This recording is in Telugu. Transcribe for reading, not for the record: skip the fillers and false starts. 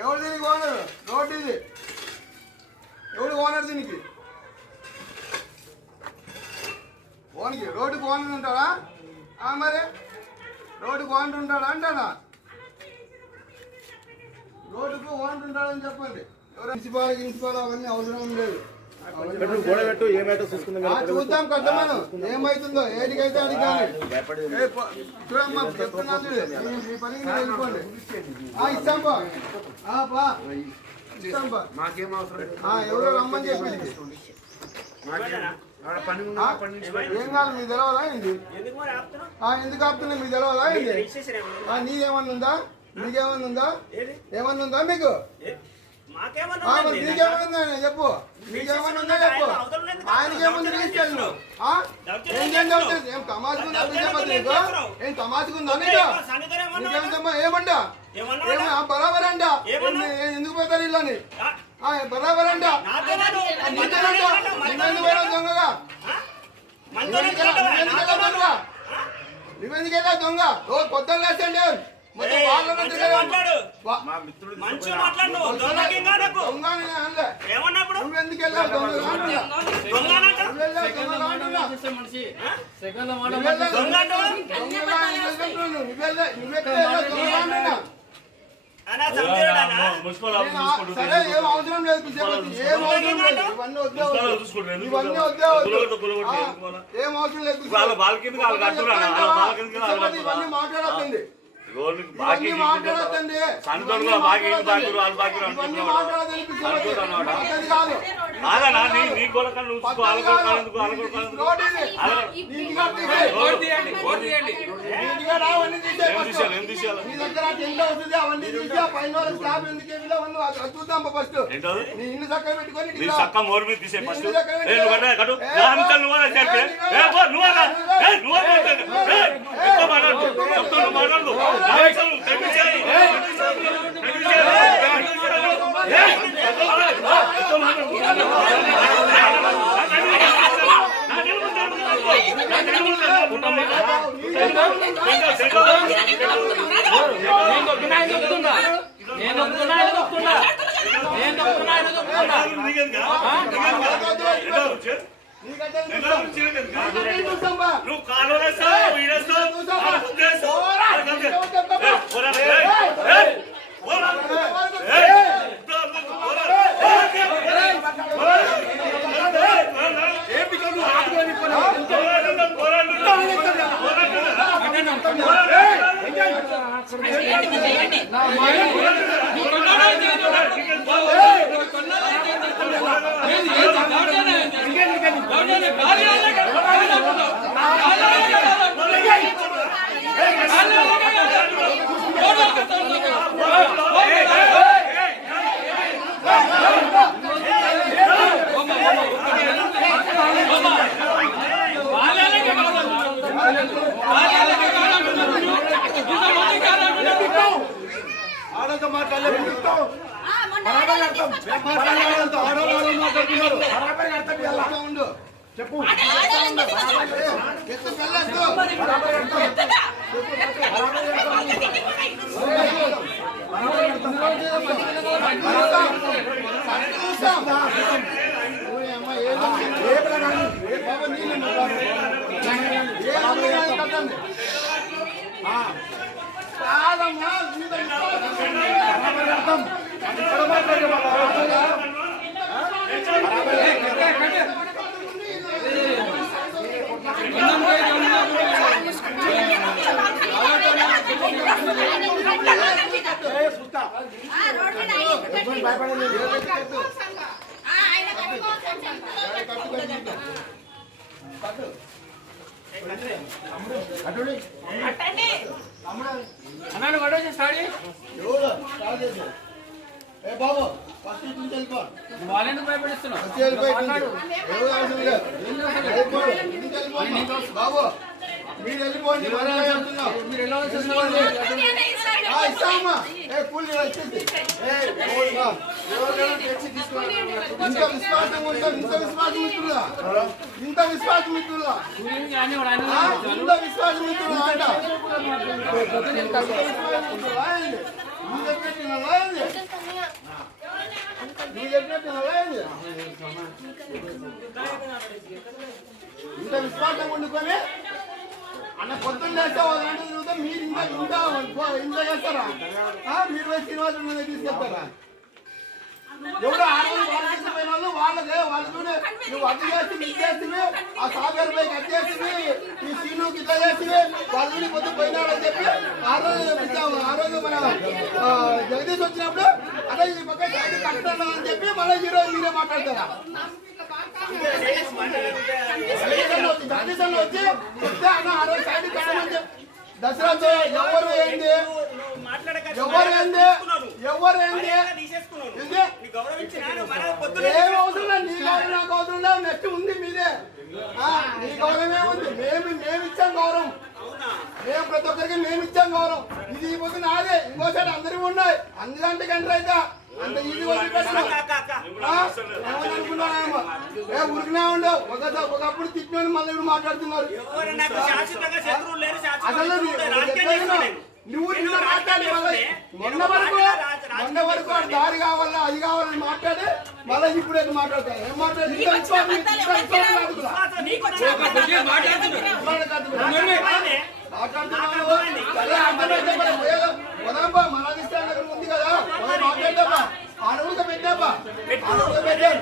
ఎవరు దీనికి ఓనర్? రోడ్డు ఇది ఎవడు ఓనర్ దీనికి? ఓనికి రోడ్డుకు ఓనర్ ఉంటాడా? మరి రోడ్డుకు ఓనర్ ఉంటాడా అంటాడా? రోడ్డుకు ఓనర్ ఉంటాడని చెప్పండి. మున్సిపాల్ అవన్నీ అవసరం లేదు. చూద్దాం కట్టమను ఏమైతుందో ఏడికైతే అది కానీ చూడమ్మా చెప్తున్నా మీ పని వెళ్ళిపోండి. ఇస్తాంపా ఇస్తాంపా ఎవరో రమ్మని చెప్పింది. ఏం కాదు మీకు తెలవదా ఏంటి? ఎందుకు ఆపుతున్నా మీకు తెలవదా ఏంటి? నీకేమన్నా ఉందా? మీకేమన్నా ఉందా? ఏమన్నా ఉందా మీకు? నీకేమన్నా చెప్పు. నీకేమన్నా ఉందా చెప్పు. ఆయనకేమన్నా తీసుకెళ్ళు. ఏం తమాసుకుందా నీకు? ఏం తమాసుకుందా నీకు? నీకేమన్నా ఏమంటా? బరాబర్ అంట. ఎందుకు పోతారు ఇల్లని? బరాబర్ అంట. దొంగగా నువ్వెందుకెళ్ళా దొంగ? పొద్దున్న లేచండి సరే ఏం అవసరం లేదు. ఏం అవసరం లేదు. ఇవన్నీ ఇవన్నీ మాట్లాడద్దండి. మాట్లాడద్దండి. చూద్దాం ఫస్ట్ ఇల్లు చక్కగా పెట్టుకొని నువ్వు కాలు ఆడతో మాట్లాడలేదు. చెప్పు అన్నాను గొడవ స్టార్ట్ బాబు ఫస్ట్ నుంచి వెళ్ళిపో. వాళ్ళెందుకు భయపడిస్తున్నావు? బాబు మీరు వెళ్ళిపోండి. మీరు ఎలా ఇస్తామా ఏ కూలి వచ్చేసి ఇంత విశ్వాసం ఉంటా ఇంత విశ్వాసం మిత్రులా ఇంత విశ్వాసం మిత్రులా ఇంత విశ్వాసం మిత్రులా అంట ఇంత విశ్వాసం వండుకొని అన్న పొద్దున్న లేస్తే వాళ్ళంటే తిరుగుతా మీరు ఇంకా ఇంత చేస్తారా మీరు పోయి శ్రీనివాసం తీసుకెళ్తారా ఎవడో ఆడవాళ్ళు వాళ్ళు వాళ్ళకే వాళ్ళతోనే నువ్వు అది చేసి ఇది చేసివి ఆ సాగర్ పైకి అది చేసివి ఈ సీనుకి ఇట్లా చేసివి వాళ్ళని పొద్దు పోయినాడని చెప్పి ఆ రోజు మన జగదీష్ వచ్చినప్పుడు అదే ఈ పక్క సైడ్ కట్టాలని అని చెప్పి మళ్ళీ ఈ రోజు మీరే మాట్లాడతారా జగదీశ్ అన్న వచ్చి చెప్తే అన్న ఆ రోజు సైడ్ కట్టమని చెప్పి దసరాతో ఎవరు ఏంది ఎవరు ఏంది ఎవరు ఏంది ఏం అవసరం లేదు నీ గౌరవం నాకు అవసరం లేదు నెక్స్ట్ ఉంది మీదే నీ గౌరవమే ఉంది మేము ఇచ్చాం గౌరవం మేము ప్రతి ఒక్కరికి మేము ఇచ్చాం గౌరవం ఇది ఈ పొద్దు నాదే ఇంకోసారి అందరికీ ఉన్నాయి అందుకంటే కంటే అయితే అంత ఈజీ అనుకున్నామో ఏ ఉరికినా ఉండవు ఒకప్పుడు తిట్టిన మళ్ళీ ఇప్పుడు మాట్లాడుతున్నారు అసలు నువ్వు నిన్న మాట్లాడి మొన్న వరకు దారి కావాలా అది కావాలని మాట్లాడి మళ్ళీ ఇప్పుడు అయితే మాట్లాడతాను ఏం మాట్లాడుతున్నా మనాలిస్తా దగ్గర ఉంది కదా మాట్లాడతాపా ఆనవుగా పెట్టాపా పెట్టాను